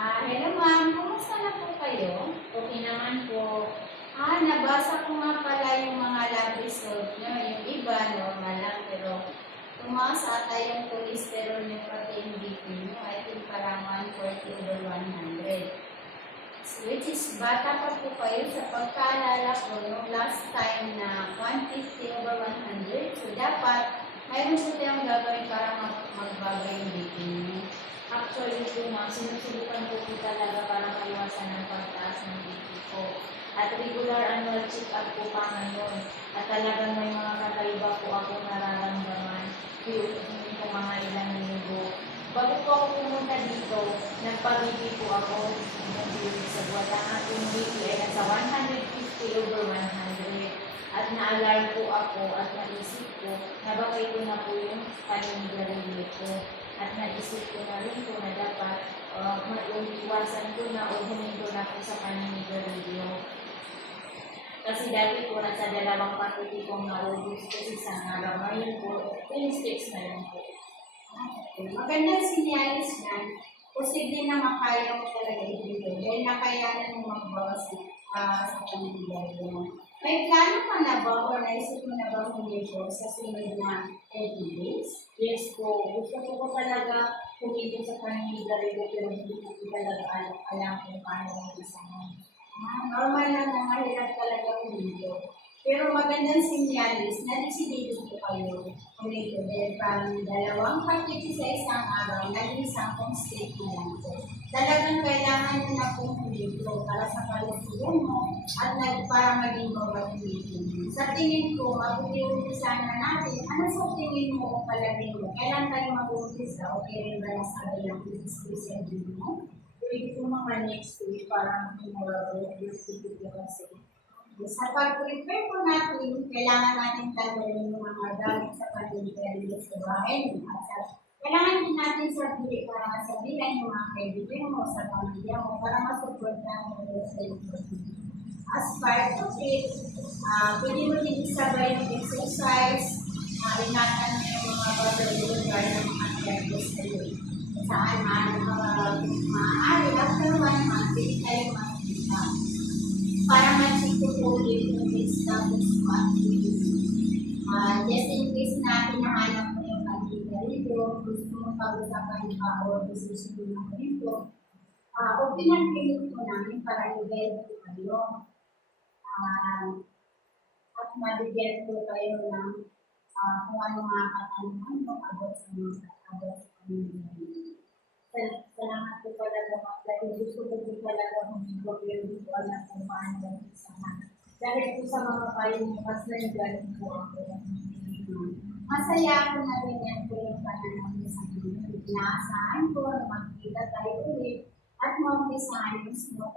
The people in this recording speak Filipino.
Hello ma'am, kumusta na po kayo? Okay naman po. Nabasa ko nga pala yung mga lab result nyo. Yung iba, normal lang, pero tumaas ata yung cholesterol nyo pati yung BP nyo. I think parang 140/100. Which is, bata pa po kayo sa pagkaalala ko nung last time na 150/100. So, dapat, mayroon po tayong gagawin para magbago yung BP nyo. Actually po ma'am, sinusubukan po talaga para maiwasan ang pagtaas ng BP ko. At regular annual check-up po pa ngayon. At talagang may mga kakaiba po ako nararamdaman. Hindi po mga ilang linggo. Bago po ako pumunta dito, nagpa-BP po ako ng sa buwan. Ang ating BP ay nasa 150/100. At na-alarm po ako at naisip ko na baka ito na po yung paninigarilyo ko. At naisip ko na rin po na dapat maiwasan ko na o huminto na po sa paninigarilyo. Kasi dati po nasa 2 pakete kong naubos kasi isang araw. Ngayon po, 10 sticks na lang po. Magandang sinyalis yan. Posible na makaya mo talaga ito. Dahil nakayanan mo magbawas sa paninigarilyo. May plano ka na ba o naisip mo na ba huminto sa sunod na 30 days? Yes po. Gusto ko talaga huminto sa paninigarilyo pero hindi ko talaga alam kung paano mag-isama. Normal lang na mahirap talaga huminto. Pero magandang sinyalis na desidido po kayo huminto. Dahil parang 2 pakete sa isang araw, naging 10 stick na lang po. Talagang kailangan nyo na pong huminto para sa kalusugan mo at para maging bawat huminto. Sa tingin ko, mag-umpisa na natin. Ano sa tingin mo o palagay mo? Kailan tayo mag-umpisa? Okay rin ba nasabi ng special video mo? Pwede po mga next week parang tomorrow, kasi. Sa pag-prepare po natin, kailangan natin tanggalin yung mga gamit sa paninigarilyo sa bahay. At kailangan din natin sabili para masabihan yung mga kaibigan mo sa pamilya mo para masuportahan mo sa iyo. As part of it, pwede mo din isabay yung exercise, ingatan mo yung mga lugar ng mga kaibigan sa iyo. Saan maaari after 1 month, pwede tayo makikita. Para ma-check po ulit yung status mo activity. Just in case na hinahanap mo yung paninigarilyo, gusto mo pag-usapan ba o decision mo dito, open ang clinic mo namin para i-guide po kayo. At mabigyan po kayo ng kung ano mga katanungan mo about sa mga paninigarilyo. Salamat po talaga mga dahil gusto ko po talaga huminto pero hindi ko alam kung paano mag-isama. Dahil po sa mga payo niyo, mas naigaling po ako. Masaya ako na rin yan po yung pananamin sa inyo. Inaasahan ko na magkita tayo ulit at mag-design yung small